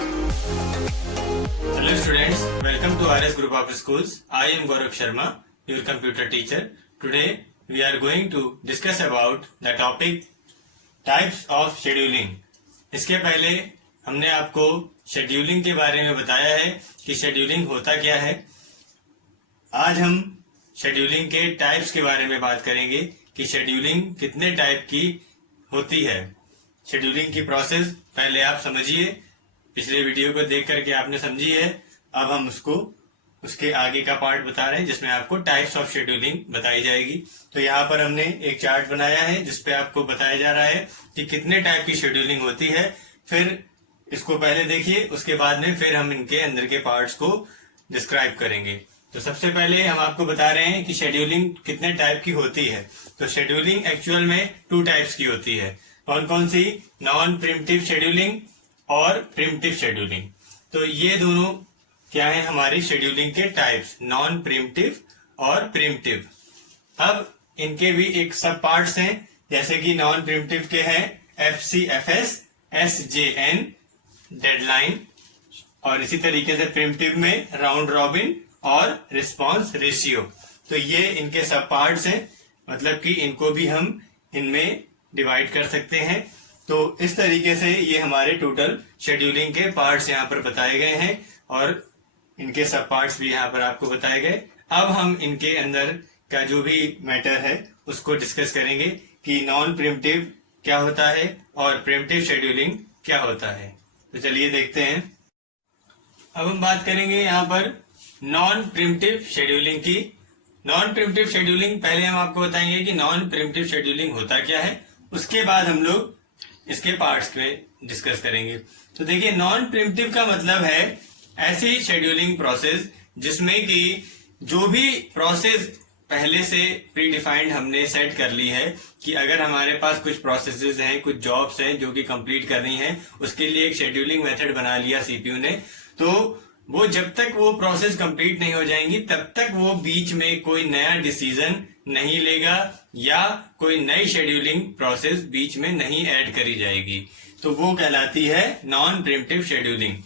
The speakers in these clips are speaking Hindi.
Hello students, welcome to RS Group of Schools. I am Gaurav Sharma, your computer teacher. Today we are going to discuss about the topic types of scheduling. इसके पहले हमने आपको शेड्यूलिंग के बारे में बताया है कि शेड्यूलिंग होता क्या है। आज हम शेड्यूलिंग के टाइप्स के बारे में बात करेंगे कि शेड्यूलिंग कितने टाइप की होती है। शेड्यूलिंग की प्रोसेस पहले आप समझिए, पिछले वीडियो को देख करके आपने समझी है। अब हम उसके आगे का पार्ट बता रहे हैं जिसमें आपको टाइप्स ऑफ शेड्यूलिंग बताई जाएगी। तो यहाँ पर हमने एक चार्ट बनाया है जिसपे आपको बताया जा रहा है कि कितने टाइप की शेड्यूलिंग होती है। फिर इसको पहले देखिए, उसके बाद में फिर हम इनके अंदर के पार्ट्स को डिस्क्राइब करेंगे। तो सबसे पहले हम आपको बता रहे हैं कि शेड्यूलिंग कितने टाइप की होती है। तो शेड्यूलिंग एक्चुअल में 2 टाइप्स की होती है। कौन कौन सी? नॉन प्रिमिटिव शेड्यूलिंग और प्रिमिटिव शेड्यूलिंग। तो ये दोनों क्या है हमारी शेड्यूलिंग के टाइप्स, नॉन प्रिमिटिव और प्रिमिटिव। अब इनके भी एक सब पार्ट्स हैं, जैसे कि नॉन प्रिमिटिव के हैं FCFS, SJN, डेडलाइन, और इसी तरीके से प्रिमिटिव में राउंड रॉबिन और रिस्पॉन्स रेशियो। तो ये इनके सब पार्ट्स हैं, मतलब कि इनको भी हम इनमें डिवाइड कर सकते हैं। तो इस तरीके से ये हमारे टोटल शेड्यूलिंग के पार्ट्स यहाँ पर बताए गए हैं और इनके सब पार्ट्स भी यहाँ पर आपको बताए गए। अब हम इनके अंदर का जो भी मैटर है उसको डिस्कस करेंगे कि नॉन प्रिमिटिव क्या होता है और प्रिमिटिव शेड्यूलिंग क्या होता है। तो चलिए देखते हैं। अब हम बात करेंगे यहाँ पर नॉन प्रिमिटिव शेड्यूलिंग की। नॉन प्रिमिटिव शेड्यूलिंग पहले हम आपको बताएंगे कि नॉन प्रिमिटिव शेड्यूलिंग होता क्या है, उसके बाद हम लोग इसके पार्ट्स में डिस्कस करेंगे। तो देखिए, नॉन प्रिमिटिव का मतलब है ऐसी शेड्यूलिंग प्रोसेस जिसमें कि जो भी प्रोसेस पहले से प्री डिफाइंड हमने सेट कर ली है कि अगर हमारे पास कुछ प्रोसेसेस हैं, कुछ जॉब्स हैं जो कि कंप्लीट करनी है, उसके लिए एक शेड्यूलिंग मेथड बना लिया सीपीयू ने। तो वो जब तक वो प्रोसेस कंप्लीट नहीं हो जाएंगी तब तक वो बीच में कोई नया डिसीजन नहीं लेगा या कोई नई शेड्यूलिंग प्रोसेस बीच में नहीं ऐड करी जाएगी। तो वो कहलाती है नॉन प्रिमिटिव शेड्यूलिंग।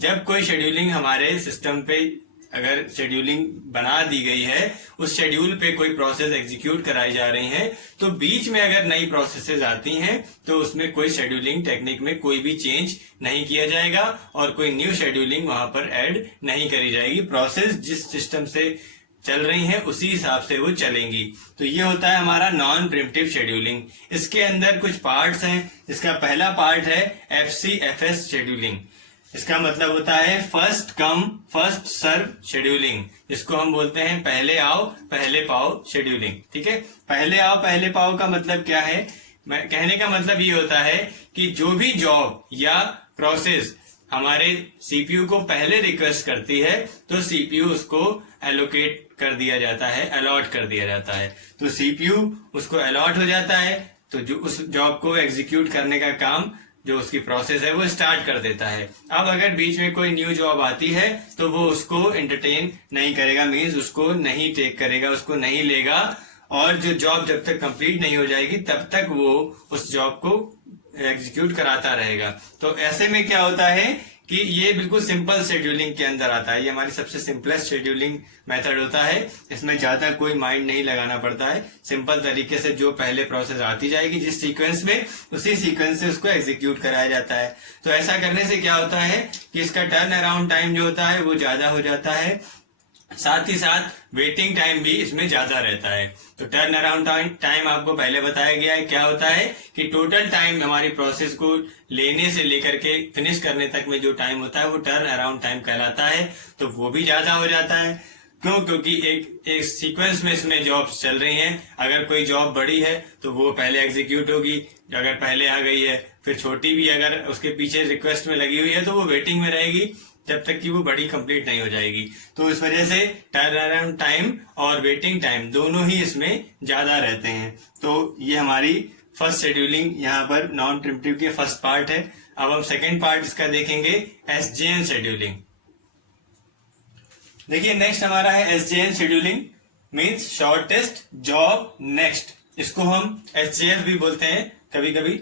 जब कोई शेड्यूलिंग हमारे सिस्टम पे अगर शेड्यूलिंग बना दी गई है, उस शेड्यूल पे कोई प्रोसेस एग्जीक्यूट कराई जा रही है, तो बीच में अगर नई प्रोसेसेस आती हैं तो उसमें कोई शेड्यूलिंग टेक्निक में कोई भी चेंज नहीं किया जाएगा और कोई न्यू शेड्यूलिंग वहां पर ऐड नहीं करी जाएगी। प्रोसेस जिस सिस्टम से चल रही हैं उसी हिसाब से वो चलेंगी। तो ये होता है हमारा नॉन प्रिमिटिव शेड्यूलिंग। इसके अंदर कुछ पार्ट्स हैं। इसका पहला पार्ट है FCFS शेड्यूलिंग। इसका मतलब होता है first come first serve scheduling, जिसको हम बोलते हैं पहले आओ पहले पाओ शेड्यूलिंग। ठीक है, पहले आओ पहले पाओ का मतलब क्या है? कहने का मतलब ये होता है कि जो भी जॉब या प्रोसेस हमारे सीपीयू को पहले रिक्वेस्ट करती है तो सीपीयू उसको एलोकेट कर दिया जाता है, अलॉट कर दिया जाता है। तो सीपीयू उसको अलॉट हो जाता है, तो जो उस जॉब को एग्जीक्यूट करने का काम जो उसकी प्रोसेस है वो स्टार्ट कर देता है। अब अगर बीच में कोई न्यू जॉब आती है तो वो उसको एंटरटेन नहीं करेगा, मीन्स उसको नहीं टेक करेगा, उसको नहीं लेगा, और जो जॉब जब तक कंप्लीट नहीं हो जाएगी तब तक वो उस जॉब को एग्जीक्यूट कराता रहेगा। तो ऐसे में क्या होता है कि ये बिल्कुल सिंपल शेड्यूलिंग के अंदर आता है। ये हमारी सबसे सिंपलेस्ट शेड्यूलिंग मेथड होता है। इसमें ज्यादा कोई माइंड नहीं लगाना पड़ता है। सिंपल तरीके से जो पहले प्रोसेस आती जाएगी जिस सीक्वेंस में, उसी सीक्वेंस से उसको एग्जीक्यूट कराया जाता है। तो ऐसा करने से क्या होता है कि इसका टर्न अराउंड टाइम जो होता है वो ज्यादा हो जाता है, साथ ही साथ वेटिंग टाइम भी इसमें ज्यादा रहता है। तो टर्न अराउंड टाइम आपको पहले बताया गया है। क्या होता है कि टोटल टाइम हमारी प्रोसेस को लेने से लेकर के फिनिश करने तक में जो टाइम होता है वो टर्न अराउंड टाइम कहलाता है। तो वो भी ज्यादा हो जाता है। क्यों? क्योंकि एक सीक्वेंस में इसमें जॉब्स चल रही हैं। अगर कोई जॉब बड़ी है तो वो पहले एग्जीक्यूट होगी, अगर पहले आ गई है। फिर छोटी भी अगर उसके पीछे रिक्वेस्ट में लगी हुई है तो वो वेटिंग में रहेगी जब तक कि वो बड़ी कंप्लीट नहीं हो जाएगी। तो इस वजह से टर्न अराउंड टाइम और वेटिंग टाइम दोनों ही इसमें ज्यादा रहते हैं। तो ये हमारी फर्स्ट शेड्यूलिंग यहाँ पर नॉन प्रिमिटिव के फर्स्ट पार्ट है। अब हम सेकेंड पार्ट इसका देखेंगे, SJN शेड्यूलिंग। देखिए, नेक्स्ट हमारा है SJN scheduling, means shortest job next. इसको हम SJF भी बोलते हैं कभी कभी।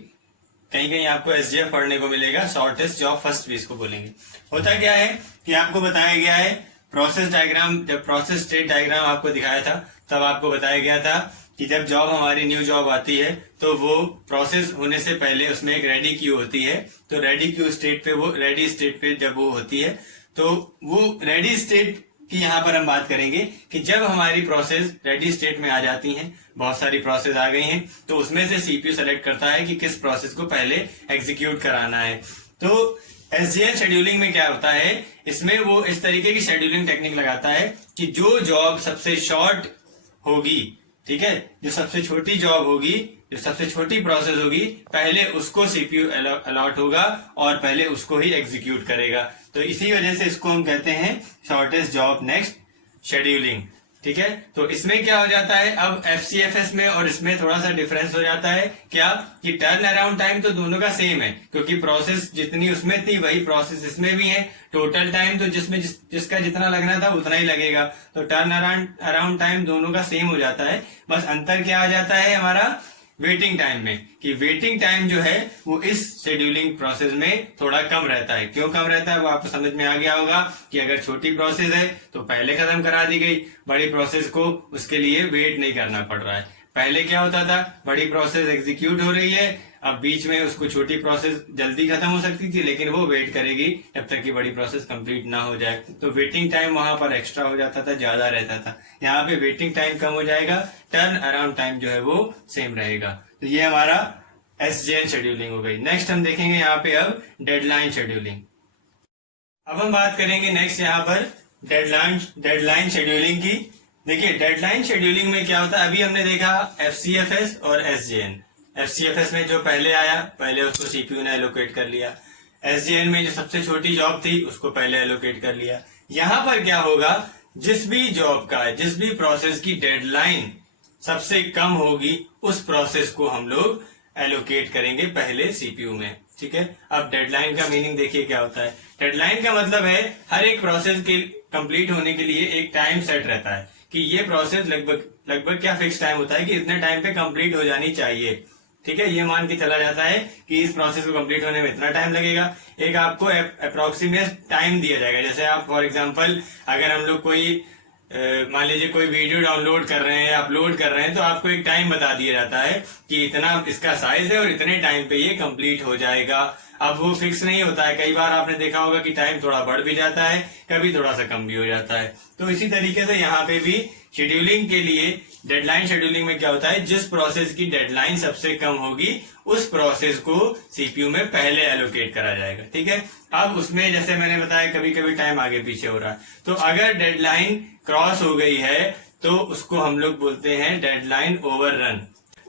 कहीं कहीं आपको SJF पढ़ने को मिलेगा, शॉर्टेस्ट जॉब फर्स्ट भी इसको बोलेंगे। होता क्या है कि आपको बताया गया है प्रोसेस डायग्राम, जब प्रोसेस स्टेट डायग्राम आपको दिखाया था तब आपको बताया गया था कि जब जॉब हमारी न्यू जॉब आती है तो वो प्रोसेस होने से पहले उसमें एक रेडी क्यू होती है। तो रेडी क्यू स्टेट पे, वो रेडी स्टेट पे जब वो होती है तो वो रेडी स्टेट कि यहाँ पर हम बात करेंगे कि जब हमारी प्रोसेस रेडी स्टेट में आ जाती हैं, बहुत सारी प्रोसेस आ गई हैं, तो उसमें से सीपीयू सेलेक्ट करता है कि किस प्रोसेस को पहले एग्जीक्यूट कराना है। तो SJN शेड्यूलिंग में क्या होता है, इसमें वो इस तरीके की शेड्यूलिंग टेक्निक लगाता है कि जो जॉब सबसे शॉर्ट होगी, ठीक है, जो सबसे छोटी जॉब होगी, जो सबसे छोटी प्रोसेस होगी, पहले उसको सीपीयू अलॉट होगा और पहले उसको ही एग्जीक्यूट करेगा। तो इसी वजह से इसको हम कहते हैं शॉर्टेस्ट जॉब नेक्स्ट शेड्यूलिंग, ठीक है। तो इसमें क्या हो जाता है, अब FCFS में और इसमें थोड़ा सा डिफरेंस हो जाता है, क्या कि टर्न अराउंड टाइम तो दोनों का सेम है, क्योंकि प्रोसेस जितनी उसमें थी वही प्रोसेस इसमें भी है। टोटल टाइम तो जिसमें जिसका जितना लगना था उतना ही लगेगा, तो टर्न अराउंड टाइम दोनों का सेम हो जाता है। बस अंतर क्या आ जाता है हमारा वेटिंग टाइम में, कि वेटिंग टाइम जो है वो इस शेड्यूलिंग प्रोसेस में थोड़ा कम रहता है। क्यों कम रहता है वो आपको समझ में आ गया होगा कि अगर छोटी प्रोसेस है तो पहले खत्म करा दी गई, बड़ी प्रोसेस को उसके लिए वेट नहीं करना पड़ रहा है। पहले क्या होता था, बड़ी प्रोसेस एग्जीक्यूट हो रही है, अब बीच में उसको छोटी प्रोसेस जल्दी खत्म हो सकती थी लेकिन वो वेट करेगी जब तक कि बड़ी प्रोसेस कंप्लीट ना हो जाए, तो वेटिंग टाइम वहां पर एक्स्ट्रा हो जाता था, ज्यादा रहता था। यहाँ पे वेटिंग टाइम कम हो जाएगा, टर्न अराउंड टाइम जो है वो सेम रहेगा। तो ये हमारा SJN शेड्यूलिंग हो गई। नेक्स्ट हम देखेंगे यहाँ पे अब डेडलाइन शेड्यूलिंग। अब हम बात करेंगे नेक्स्ट यहाँ पर डेडलाइन शेड्यूलिंग की। देखिए डेडलाइन शेड्यूलिंग में क्या होता है, अभी हमने देखा FCFS और SJN। FCFS में जो पहले आया पहले उसको सीपीयू ने एलोकेट कर लिया, SJN में जो सबसे छोटी जॉब थी उसको पहले एलोकेट कर लिया। यहाँ पर क्या होगा, जिस भी जॉब का, जिस भी प्रोसेस की डेडलाइन सबसे कम होगी उस प्रोसेस को हम लोग एलोकेट करेंगे पहले सीपीयू में, ठीक है। अब डेडलाइन का मीनिंग देखिए क्या होता है। डेडलाइन का मतलब है हर एक प्रोसेस के कंप्लीट होने के लिए एक टाइम सेट रहता है कि ये प्रोसेस लगभग क्या फिक्स टाइम होता है कि इतने टाइम पे कंप्लीट हो जानी चाहिए, ठीक है। ये मान के चला जाता है कि इस प्रोसेस को कंप्लीट होने में इतना टाइम लगेगा। एक आपको अप्रोक्सीमेट टाइम दिया जाएगा, जैसे आप फॉर एग्जांपल अगर हम लोग कोई मान लीजिए कोई वीडियो डाउनलोड कर रहे हैं, अपलोड कर रहे हैं, तो आपको एक टाइम बता दिया जाता है कि इतना इसका साइज है और इतने टाइम पे ये कंप्लीट हो जाएगा। अब वो फिक्स नहीं होता है, कई बार आपने देखा होगा कि टाइम थोड़ा बढ़ भी जाता है, कभी थोड़ा सा कम भी हो जाता है। तो इसी तरीके से यहाँ पे भी शेड्यूलिंग के लिए डेडलाइन शेड्यूलिंग में क्या होता है, जिस प्रोसेस की डेडलाइन सबसे कम होगी उस प्रोसेस को सीपीयू में पहले एलोकेट करा जाएगा, ठीक है। अब उसमें जैसे मैंने बताया कभी कभी टाइम आगे पीछे हो रहा है, तो अगर डेडलाइन क्रॉस हो गई है तो उसको हम लोग बोलते हैं डेडलाइन ओवररन।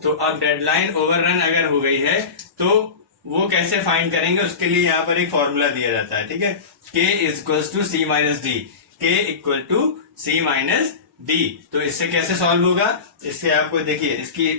तो अब डेडलाइन ओवररन अगर हो गई है तो वो कैसे फाइंड करेंगे, उसके लिए यहाँ पर एक फॉर्मूला दिया जाता है, ठीक है। K equals to C minus D, K equal to C minus D. तो इससे कैसे सॉल्व होगा, इससे आपको देखिए इसकी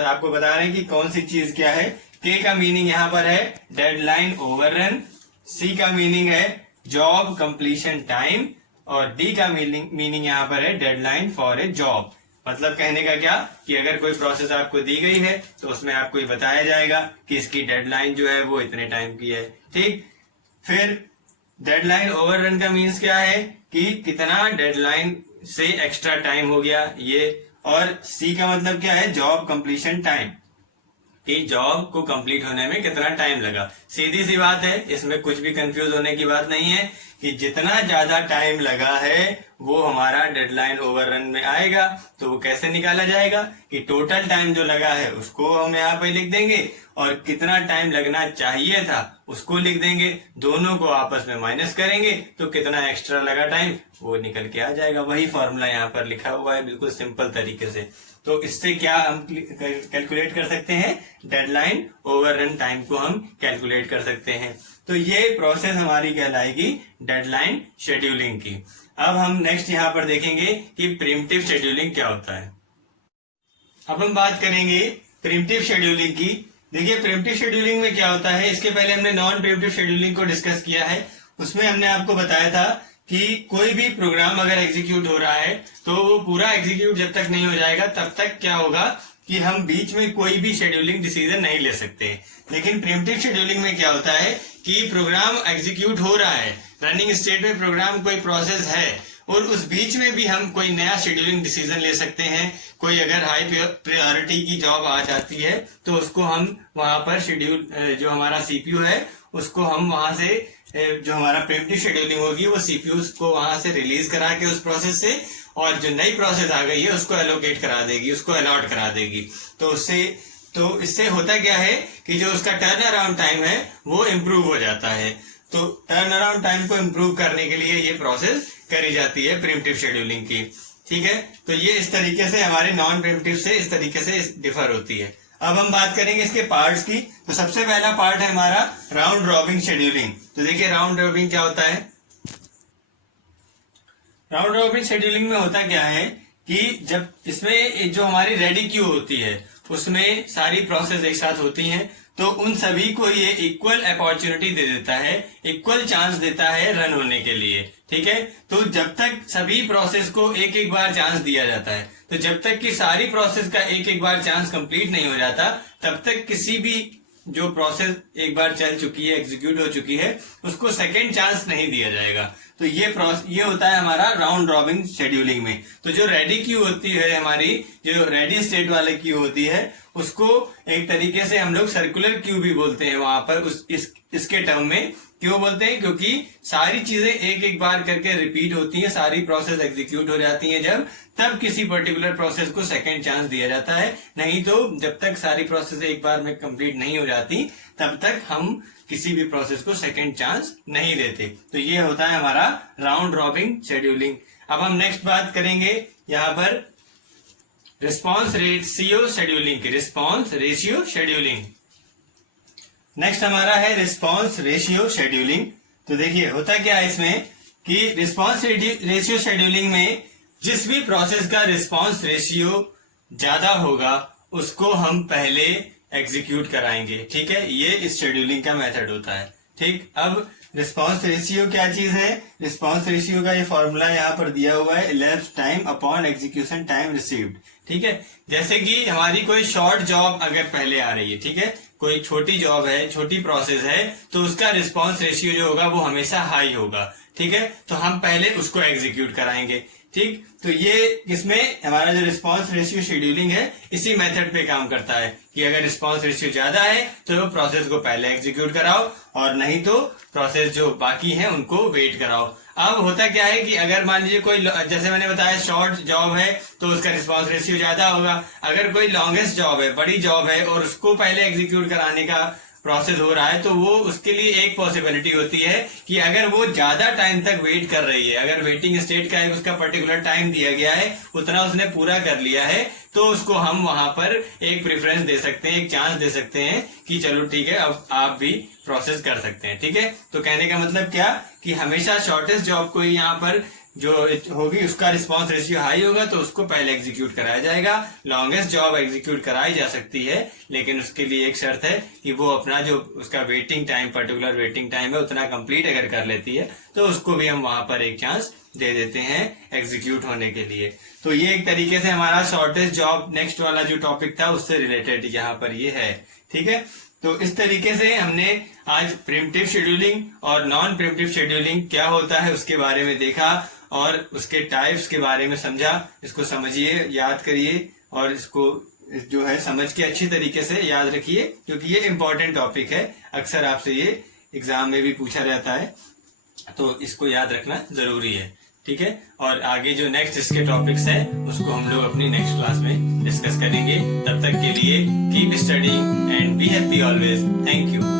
आपको बता रहे हैं कि कौन सी चीज क्या है। K का मीनिंग यहाँ पर है डेडलाइन ओवररन, C का मीनिंग है जॉब कंप्लीशन टाइम और D का मीनिंग यहाँ पर है डेडलाइन फॉर ए जॉब। मतलब कहने का क्या कि अगर कोई प्रोसेस आपको दी गई है तो उसमें आपको ये बताया जाएगा कि इसकी डेडलाइन जो है वो इतने टाइम की है, ठीक। फिर डेडलाइन ओवररन का मीन्स क्या है कि कितना डेडलाइन से एक्स्ट्रा टाइम हो गया ये, और C का मतलब क्या है जॉब कंप्लीशन टाइम, कि जॉब को कंप्लीट होने में कितना टाइम लगा। सीधी सी बात है, इसमें कुछ भी कंफ्यूज होने की बात नहीं है कि जितना ज्यादा टाइम लगा है वो हमारा डेडलाइन ओवररन में आएगा। तो वो कैसे निकाला जाएगा कि टोटल टाइम जो लगा है उसको हम यहाँ पे लिख देंगे और कितना टाइम लगना चाहिए था उसको लिख देंगे, दोनों को आपस में माइनस करेंगे तो कितना एक्स्ट्रा लगा टाइम वो निकल के आ जाएगा। वही फॉर्मूला यहाँ पर लिखा हुआ है बिल्कुल सिंपल तरीके से। तो इससे क्या हम कैलकुलेट कर सकते हैं, डेडलाइन ओवररन टाइम को हम कैलकुलेट कर सकते हैं। तो ये प्रोसेस हमारी कहलाएगी डेडलाइन शेड्यूलिंग की। अब हम नेक्स्ट यहाँ पर देखेंगे कि प्रिमिटिव शेड्यूलिंग क्या होता है। अब हम बात करेंगे प्रिमिटिव शेड्यूलिंग की। देखिए प्रिमिटिव शेड्यूलिंग में क्या होता है, इसके पहले हमने नॉन प्रिमिटिव शेड्यूलिंग को डिस्कस किया है। उसमें हमने आपको बताया था कि कोई भी प्रोग्राम अगर एग्जीक्यूट हो रहा है तो वो पूरा एग्जीक्यूट जब तक नहीं हो जाएगा तब तक क्या होगा कि हम बीच में कोई भी शेड्यूलिंग डिसीजन नहीं ले सकते। लेकिन प्रिमिटिव शेड्यूलिंग में क्या होता है कि प्रोग्राम एग्जीक्यूट हो रहा है, रनिंग स्टेट में प्रोग्राम कोई प्रोसेस है और उस बीच में भी हम कोई नया शेड्यूलिंग डिसीजन ले सकते हैं। कोई अगर हाई प्रायोरिटी की जॉब आ जाती है तो उसको हम वहां पर शेड्यूल, जो हमारा सीपीयू है उसको हम वहां से, जो हमारा प्रिमिटिव शेड्यूलिंग होगी वो सीपीयू को वहां से रिलीज करा के उस प्रोसेस से, और जो नई प्रोसेस आ गई है उसको एलोकेट करा देगी, उसको अलॉट करा देगी। तो इससे होता क्या है कि जो उसका टर्न अराउंड टाइम है वो इम्प्रूव हो जाता है। तो टर्न अराउंड टाइम को इम्प्रूव करने के लिए ये प्रोसेस करी जाती है प्रिमिटिव शेड्यूलिंग की। ठीक है, तो ये इस तरीके से हमारे नॉन प्रिमिटिव से इस तरीके से डिफर होती है। अब हम बात करेंगे इसके पार्ट्स की। तो सबसे पहला पार्ट है हमारा राउंड रॉबिन शेड्यूलिंग। तो देखिए राउंड रॉबिन क्या होता है। राउंड रॉबिन शेड्यूलिंग में होता क्या है कि जब इसमें जो हमारी रेडी क्यू होती है उसमें सारी प्रोसेस एक साथ होती हैं, तो उन सभी को ये इक्वल अपॉर्चुनिटी दे देता है, इक्वल चांस देता है रन होने के लिए। ठीक है, तो जब तक सभी प्रोसेस को एक एक बार चांस दिया जाता है, तो जब तक कि सारी प्रोसेस का एक एक बार चांस कंप्लीट नहीं हो जाता तब तक किसी भी जो प्रोसेस एक बार चल चुकी है, एग्जीक्यूट हो चुकी है, उसको सेकेंड चांस नहीं दिया जाएगा। तो ये होता है हमारा राउंड रॉबिन शेड्यूलिंग में। तो जो रेडी क्यू होती है हमारी, जो रेडी स्टेट वाले क्यू होती है, उसको एक तरीके से हम लोग सर्कुलर क्यू भी बोलते हैं वहां पर इसके टर्म में। क्यों बोलते हैं? क्योंकि सारी चीजें एक एक बार करके रिपीट होती हैं, सारी प्रोसेस एग्जीक्यूट हो जाती हैं जब, तब किसी पर्टिकुलर प्रोसेस को सेकंड चांस दिया जाता है। नहीं तो जब तक सारी प्रोसेस एक बार में कंप्लीट नहीं हो जाती तब तक हम किसी भी प्रोसेस को सेकंड चांस नहीं देते। तो ये होता है हमारा राउंड रॉबिन शेड्यूलिंग। अब हम नेक्स्ट बात करेंगे यहाँ पर रिस्पॉन्स रेशियो शेड्यूलिंग की। रिस्पॉन्स रेशियो शेड्यूलिंग नेक्स्ट हमारा है रिस्पॉन्स रेशियो शेड्यूलिंग। तो देखिए होता क्या है इसमें कि रिस्पॉन्स रेशियो शेड्यूलिंग में जिस भी प्रोसेस का रिस्पॉन्स रेशियो ज्यादा होगा उसको हम पहले एग्जीक्यूट कराएंगे। ठीक है, ये इस शेड्यूलिंग का मेथड होता है। ठीक, अब रिस्पॉन्स रेशियो क्या चीज है? रिस्पॉन्स रेशियो का ये फॉर्मूला यहाँ पर दिया हुआ है, elapsed time upon execution time received. ठीक है, जैसे कि हमारी कोई शॉर्ट जॉब अगर पहले आ रही है, ठीक है, कोई छोटी जॉब है, छोटी प्रोसेस है, तो उसका रिस्पॉन्स रेशियो जो होगा वो हमेशा हाई होगा। ठीक है, तो हम पहले उसको एग्जीक्यूट कराएंगे। ठीक, तो ये इसमें हमारा जो रिस्पॉन्स रेशियो शेड्यूलिंग है इसी मेथड पे काम करता है कि अगर रिस्पॉन्स रेशियो ज्यादा है तो प्रोसेस को पहले एग्जीक्यूट कराओ, और नहीं तो प्रोसेस जो बाकी है उनको वेट कराओ। अब होता क्या है कि अगर मान लीजिए कोई, जैसे मैंने बताया शॉर्ट जॉब है तो उसका रिस्पॉन्स रेशियो ज्यादा होगा। अगर कोई लॉन्गेस्ट जॉब है, बड़ी जॉब है, और उसको पहले एग्जीक्यूट कराने का प्रोसेस हो रहा है, तो वो उसके लिए एक पॉसिबिलिटी होती है कि अगर वो ज्यादा टाइम तक वेट कर रही है, अगर वेटिंग स्टेट का है उसका पर्टिकुलर टाइम दिया गया है, उतना उसने पूरा कर लिया है, तो उसको हम वहां पर एक प्रेफरेंस दे सकते हैं, एक चांस दे सकते हैं कि चलो ठीक है अब आप भी प्रोसेस कर सकते हैं। ठीक है, तो कहने का मतलब क्या कि हमेशा शॉर्टेस्ट जॉब को ही यहाँ पर जो होगी उसका रिस्पॉन्स रेशियो हाई होगा तो उसको पहले एग्जीक्यूट कराया जाएगा। लॉन्गेस्ट जॉब एग्जीक्यूट कराई जा सकती है, लेकिन उसके लिए एक शर्त है कि वो अपना जो उसका waiting time, particular waiting time है, उतना कंप्लीट अगर कर लेती है तो उसको भी हम वहां पर एक चांस दे देते हैं एग्जीक्यूट होने के लिए। तो ये एक तरीके से हमारा शॉर्टेस्ट जॉब नेक्स्ट वाला जो टॉपिक था उससे रिलेटेड यहाँ पर ये है। ठीक है, तो इस तरीके से हमने आज प्रिमिटिव शेड्यूलिंग और नॉन प्रिमिटिव शेड्यूलिंग क्या होता है उसके बारे में देखा और उसके टाइप्स के बारे में समझा। इसको समझिए, याद करिए और इसको जो है समझ के अच्छी तरीके से याद रखिए, क्योंकि ये इम्पोर्टेंट टॉपिक है, अक्सर आपसे ये एग्जाम में भी पूछा जाता है, तो इसको याद रखना जरूरी है। ठीक है, और आगे जो नेक्स्ट इसके टॉपिक्स हैं उसको हम लोग अपनी नेक्स्ट क्लास में डिस्कस करेंगे। तब तक के लिए keep studying and be happy always. Thank you.